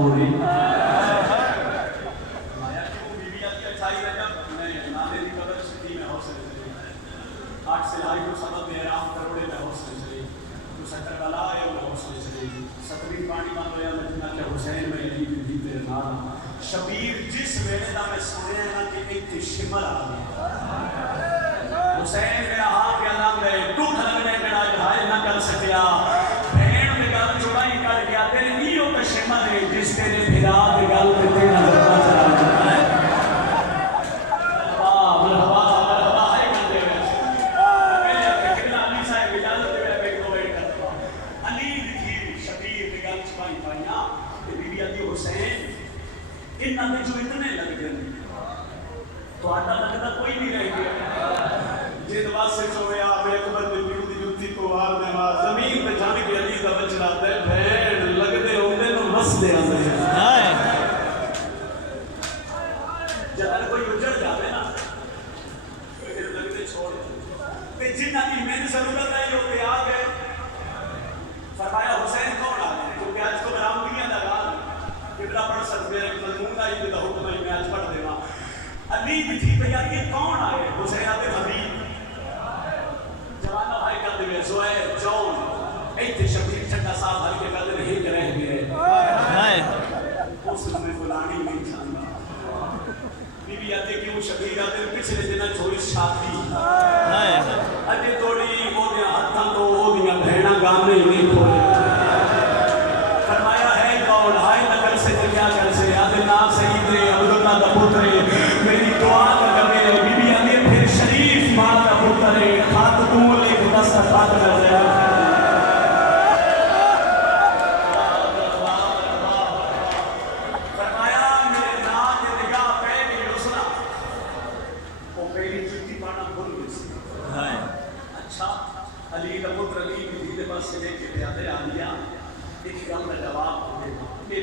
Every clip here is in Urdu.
Always.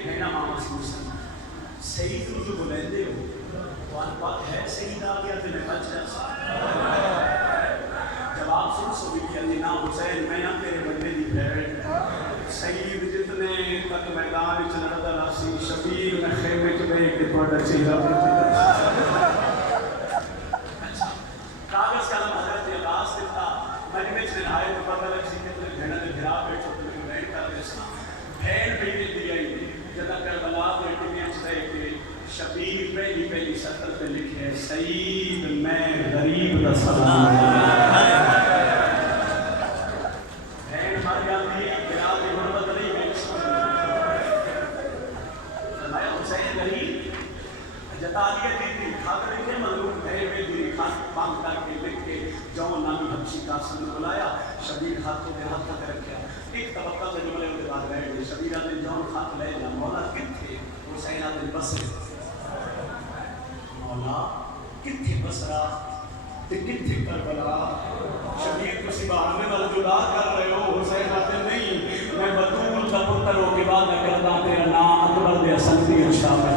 کہنا ماما سوسن سید کو جو بلیندے ہو تو ان پاک ہے سید آ گیا تو میں بچ جا جب آپ سن سو بھی کہ نا حسین میں نہ تیرے بندے دی پھیڑ سید جتنے تک میدان چلڑا لاسی شبیر میں خیمے کے بیگ دے پڑھا چہرہ کاغذ کلم حضرت عباس دیتا مجمع چلے آئے تو پتہ لگ سی کہ تمہیں گھڑا دے گھرا بیٹھو تمہیں بیٹھ کر دیسنا بھیڑ بھی دے دیا ہی جدہ کربلا بیٹھے میں چلے کہ شبیر پہلی سطر پہ لکھے سید میں غریب دا سلام بھیڑ مر جاتی ہے گرا دی غربت نہیں بیٹھ فرمایا حسین غریب جتا دیا دیتی کھاتا لکھے مظلوم بھیڑ میں دیری خان بانگ کر کے لکھ کے جون نامی حبشی قاسم نے بلایا شبیر ہاتھوں کے ہاتھ تک رکھیا ایک طبقہ سے جملے ان کے بعد بیٹھ گئے شبیر آدھے جون خط لے جا مولا کت تھے حسین آدھے بسرے مولا کت تھے بسرا کت تھے کربلا شبیر کو سبحان میں ملجولا کر رہے ہو حسین آدھے نہیں میں بطول کا پتر ہو کے بعد میں کرتا تیرا نام اکبر دے حسن دی اشتاب ہے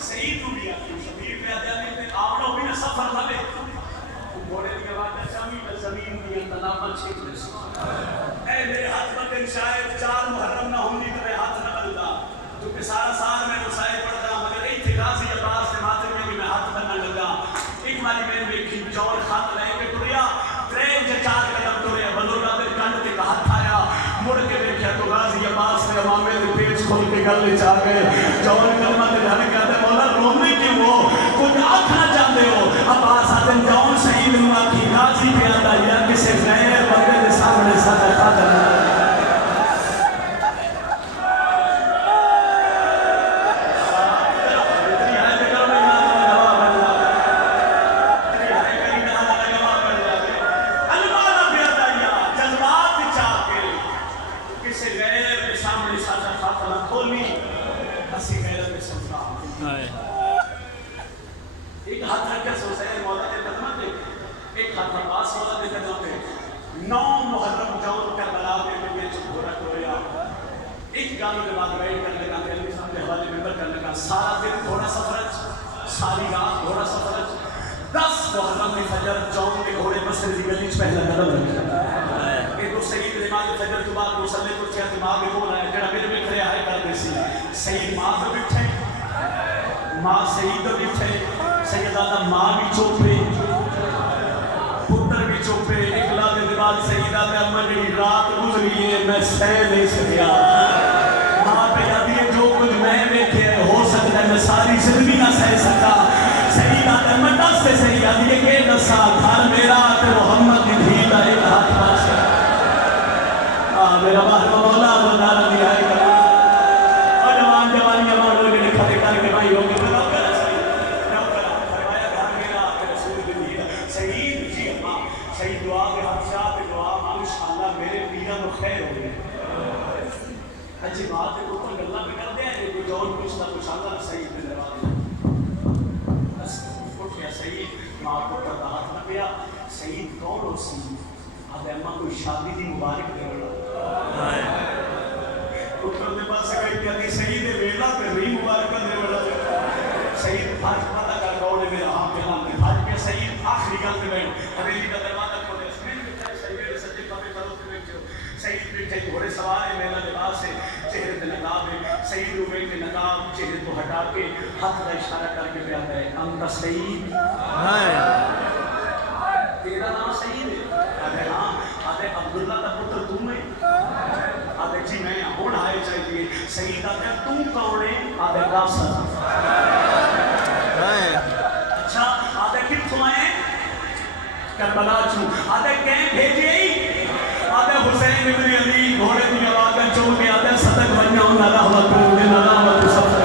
سعید کو بھی آتی شبیر پہ آتے آتے ہیں آوڑا بھی نہ سفر نہ لے گھوڑے دیگا واقع شامی زمین دی انتنامہ چھیک لے سکتا اے میرے ہاتھ مکن شاید 4 محرم نہ ہوں تو میں ہاتھ نہ بلدا جو کہ سارا سال میں رسائے پڑھتا مگر ایک تھی غازی عباس کے ماتر میں بھی میں ہاتھ بننا لگا ایک مالی میں بیکھی جور خط لے کے ٹوریا ٹرین سے 4 قدم ٹوریا بزرگا دے کنڈ کے ہاتھ آیا مڑ کے دیکھا تو غازی عباس نے امامے دے پیچ کھول کے گل لے چاہ گئے جور کلمہ دے جانے کہتے مولا رونے کی وہ کچھ آنکھنا چاہتے ہو عباس آدم جون شہید ہوا کی غازی پہ آتا یا کسے غیر بندے دے سامنے صدقہ کرنا ایک ہاتھ رکھ کے حسین مولا کے قدمت لے ایک ہاتھ عباس مولا کے قدمت لے 9 محرم جون کربلا میں میں چپ گھوڑا ٹوریا ایک گانے کے بعد بیٹھ کر لگا کہ علی صاحب کے حوالے ممبر کرنے کا سارا دن گھوڑا سفرج ساری رات گھوڑا سفرج 10 محرم میں فجر جون کے گھوڑے مسجد کی گلی پہلا قدم رکھا کہ تو سید نماز فجر کے بعد مصلی کو کیا دماغ میں بول آیا جڑا میرے میں کھڑے آئے کر دے سی سید ماں تو بیٹھے ماں سید تو بیٹھے سیدہ ماں بھی چوپے پتر بھی چوپے اکلا دے دیوال سیدہ دے امن جڑی رات گزری ہے میں سہ نہیں سکیا ماں پہ جاتی ہے جو کچھ میں بیٹھے ہو سکتا ہے میں ساری زندگی نہ سہ سکا سیدہ دے امن دس سے سیدہ دیئے کہ نسا گھر میرا تے محمد کی دھی دا ایک ہاتھ پاس ہے میرا باہر مولا بندارہ دیا ہے اور جوان جوانی جوان لوگے نے کھتے کر کے بھائی ہوگے صحیح دعا کے حادثات دعا ماشاءاللہ میرے پیرا تو خیر ہو گئے اچھی بات ہے اوپر گلا بھی کر دیں کہ کوئی جون پوچھتا کچھ اللہ صحیح میں لگا دیں بس اٹھ گیا صحیح ماں کو پردہ ہاتھ نہ پیا صحیح کون ہو سی آدھے اماں کوئی شادی دی مبارک دے رہا اوپر دے پاس سے کوئی کہتی صحیح دے ویلا پہ رہی مبارک دے رہا صحیح بھاج پتہ کر کون ہے میرا ہاں پہلا میں بھاج پہ صحیح آخری گل دے بیٹھ حویلی کا دروازہ کھولے اس میں بچائے صحیح میرے سجے پپے کرو کے بیٹھے ہو صحیح بیٹھے گھوڑے سوار ہے میرا لباس ہے چہرے تے نقاب ہے صحیح روے کے نقاب چہرے تو ہٹا کے ہاتھ کا اشارہ کر کے بیاتا ہے انت صحیح تیرا نام صحیح ہے آدھے ہاں آدھے عبداللہ کا پتر تم ہے آدھے جی میں ہون آئے چاہیے صحیح آدھے تم کون ہے آدھے کافر اچھا آدھے کتوں آئے کربلا چوں آدھے کہیں بھیجے ہی آدھے حسین ابن علی گھوڑے دی آواز چوں کے آدھے صدق بنیا ہوں نہ رحمت کو دے نہ رحمت کو سب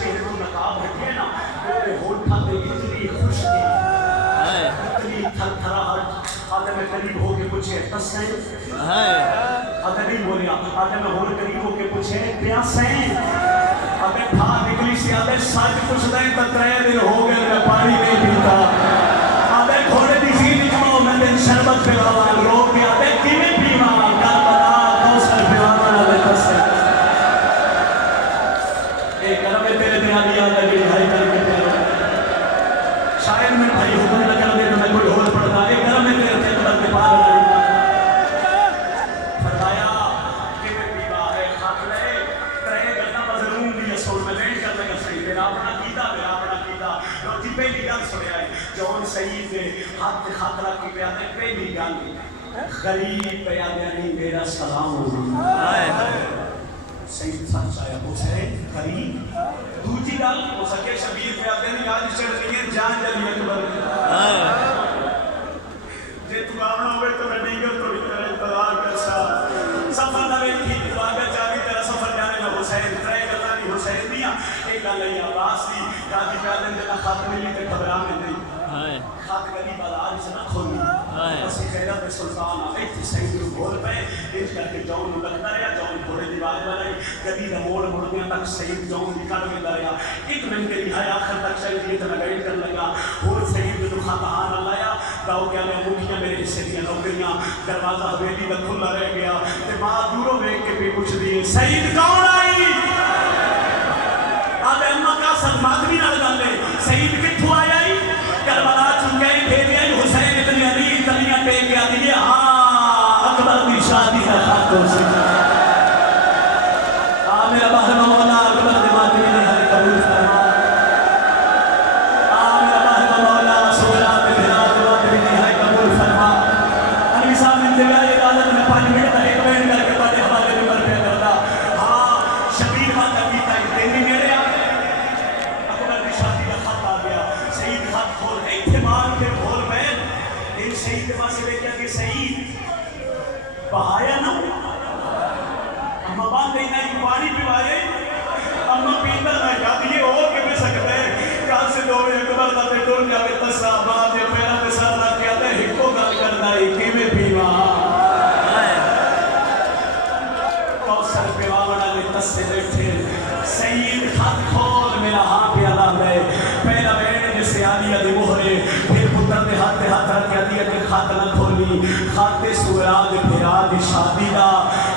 چہرے کو نقاب رکھے نا اتنی خوشی اتنی تھرتھراہٹ آدھے میں قریب ہو کے پوچھے تسیں آدھے نہیں بولیا آدھے میں اور قریب ہو کے پوچھے پیاسیں آدھے تھا نکلی سی آدھے سچ کچھ دیں تو 3 دن ہو گئے میں پانی نہیں پیتا آدھے گھوڑے دی زید اجماؤ میں دن شربت پہ آوان روک کے آدھے کیویں پیوا کربلا کوثر پہ آوان آدھے تسیں ایک کرم تیرے دن آدھی یاد ہے کہ بھائی کر کے پیارا شاید میں بھائی حکم نہ کر دے تو میں کوئی اور پڑھتا ایک کرم میں تیرے تھے قدر کے پار رہی فرمایا کہ میں پیوا ہے خاتلے ترے گلنا مظلوم بھی اصول میں لینڈ کرنے کا صحیح میرا اپنا کیتا روٹی پہلی گل سنیا ہے جون سعید نے ہاتھ خاتلہ کی پیادے پہلی گل غریب پیادے نہیں میرا سلام ہوگی سید سچ آیا حسین قریب دوسری گل ہو سکے شبیر پہ آتے نہیں آج چڑھنی جان جلی اکبر جے تو آمنا ہوئے تو میں ڈیگر تو بھی تیرے انتظار کر سا سفر نہ میں تھی تو آگے جاگی تیرا سفر جانے میں حسین ترے گلنا نہیں حسین دیا ایک گل ہے عباس دی راجی پہ آدھیں جنا خاتم لی تے خبرہ میں نہیں خات گلی بالا آج سے نہ کھولی اسی خیرت سلطان آئے تھی سید رو بھول پہ اس کر کے جون لگتا رہا جون بھوڑے دیوار بنائی گلی دا موڑ مردیاں تک سید جون نکل میں داریا ایک من کے لئے آخر تک سید یہ تنہ گئیٹ کر لگا اور سید جو خاتحان اللہ یا داؤ کیا لے مکھیاں میرے حصے دیا نوکریاں دروازہ حویلی دا کھلا رہ گیا تے ماں دوروں بیک کے پہ پوچھ دیئے سید کون آئی آدھے اممہ کا ساتھ مادمی نہ لگا لے سید کتھو آیا ہی کربلا چونکہ بھیجے حسین ابن علی تلیاں پہ کیا دیئے ہاں اکبر دی شادی کا خاتوں سے میرا باہر مولا اکبر دی مادمی نے ہر قبول فرما میرا باہر مولا سولا دی مادمی نے ہر قبول فرما علی صاحب انتظار عدالت میں 5 منٹ کا ایک بین کر کے پڑے حوالے نمبر پہ کرتا ہاں شبیر ماتا پیتا ہے دینی میرے آگے اکبر دی شادی کا خط آ گیا سعید خط کھول اعتماد کے کھول بین ان سعید کے پاس لے کیا کہ سعید بہایا نہ اما بات دینا ہے پانی پیوائے اما پیتا نہ کیا دیئے اور کے پہ سکتے ہیں کال سے دوڑے اکبر دا تے ٹول جاوے تسا بات یا پیرا پہ سر نہ کیا دے ہکو گل کرنا ہے کی میں پیوا کوثر پیوا بڑا لے تسے بیٹھے سعید خط کھول میرا ہاں پیالا ہے پہلا بیٹھے جسے آلیا دی مہرے پھر پتر دے ہاتھ رکھ دیا کہ خط نہ کھولی خط سوراد پھرا دی شادی دا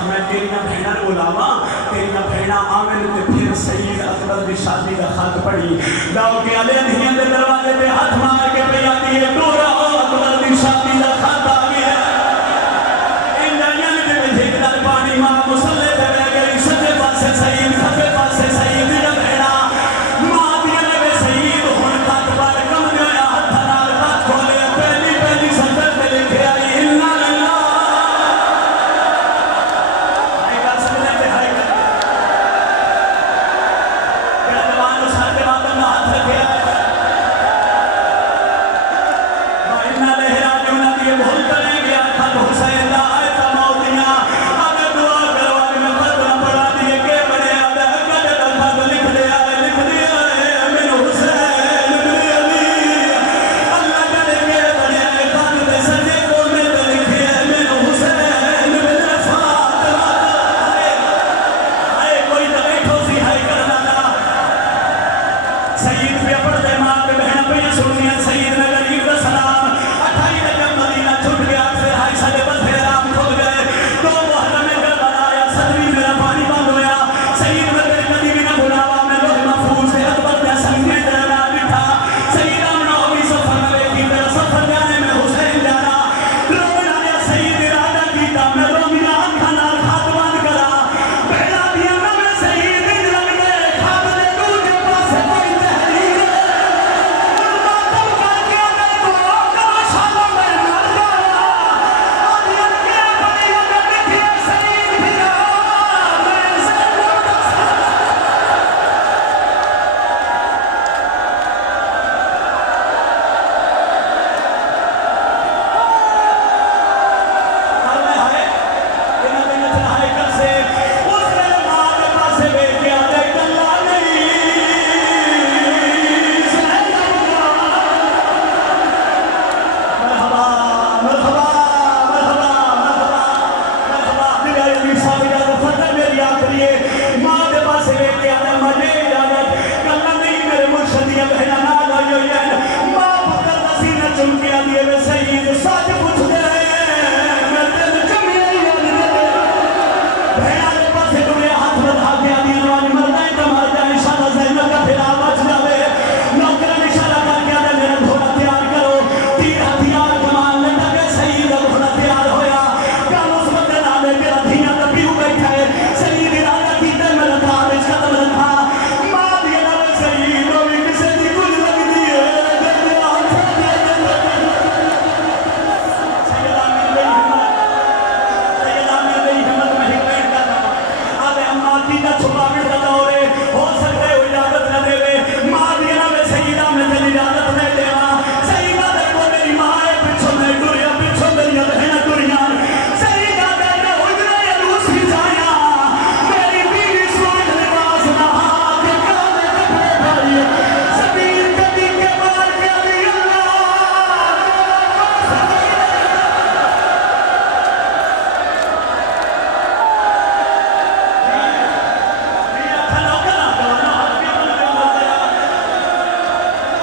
میں تیری نہ بھینا بولاوا تیری نہ بھینا آمن تے پھر سعید اکبر دی شادی دا خط پڑھی داؤ کے علیہ نہیں دے دروازے پہ ہاتھ مار کے پہ آتی ہے دورا ہو اکبر دی شادی دا خط آ گیا ان دنیا میں دے جھیک دار پانی ماں مسلح پہ رہ گئی سجے پاسے سعید سجے پاسے سعید دی نہ بھینا ماں دیا لگے سعید ہون خط پر کم دیا ہاتھ نال خط کھولے پہلی سفر پہ لکھے آئی اللہ اللہ آئی گا سمجھے کہ آئی گا کہ ادوان اس ہاتھ کے بعد میں ہاتھ رکھے آئے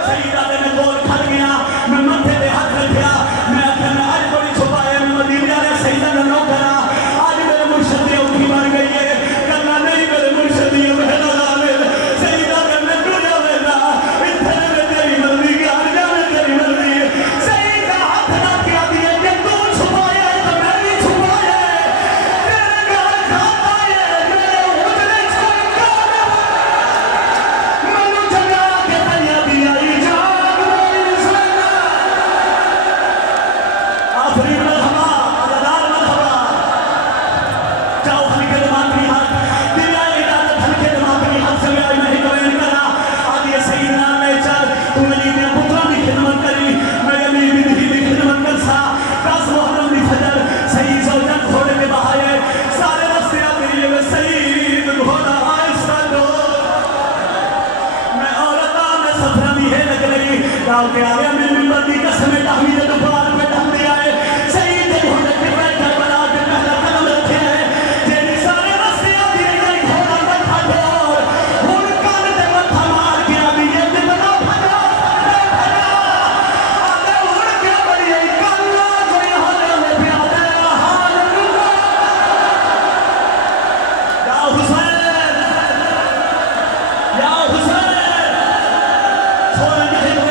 سیدہ دے میں کول کھڑ گیا میں ماتھے دے ہاتھ رکھیا میں آخیا میں آج بڑی چھپائے میں مدینے والے سیدہ دا نو کرا آج میرے مرشد دی اوکھی بن گئی ہے کرنا نہیں میرے مرشد دی بہنا لالے سیدہ دے میں تو جاوے نا اتنے میں تیری مرضی گیا جانے تیری مرضی سیدہ ہاتھ نہ کیا دیئے کہ تو چھپائے تو میں بھی چھپائے تیرے گھر کھاتا ہے میرے اجلے چھوڑ کر منو جگہ کے تیا دیا ایجاد میری سننا آخری مرحبا عزدار مرحبا جاؤ ہلکے دماغی حق دنیا اجازت ہلکے دماغی حق سے میں نہیں کوئی کرا آدھی سیدنا میں چل تو علی نے پترہ کی خدمت کری میں علی بھی کی خدمت کر سا 10 محرم دی فجر سید زوجت گھوڑے میں بہائے سارے رستے آتے لیے میں سید گھوڑا آئستہ دو میں عورتہ میں سفرہ بھی ہے لگ لگی گاؤں کے آگے میں ممبر دی قسم تحمید دفار میں ڈھم دیا ہے سید گھوڑے کے بیٹھر بنا کے پہلا قدم رکھے ہیں جیلی سارے رستے آتی ہے یہ گھوڑا متھا ڈھور ہون کان دے متھا مار کے آبی یہ دبنا بھجا آدھے ہون کے بڑی ای کانا جو یہاں دے میں پیادے حال رکھا یا حسین چھوڑ نہیں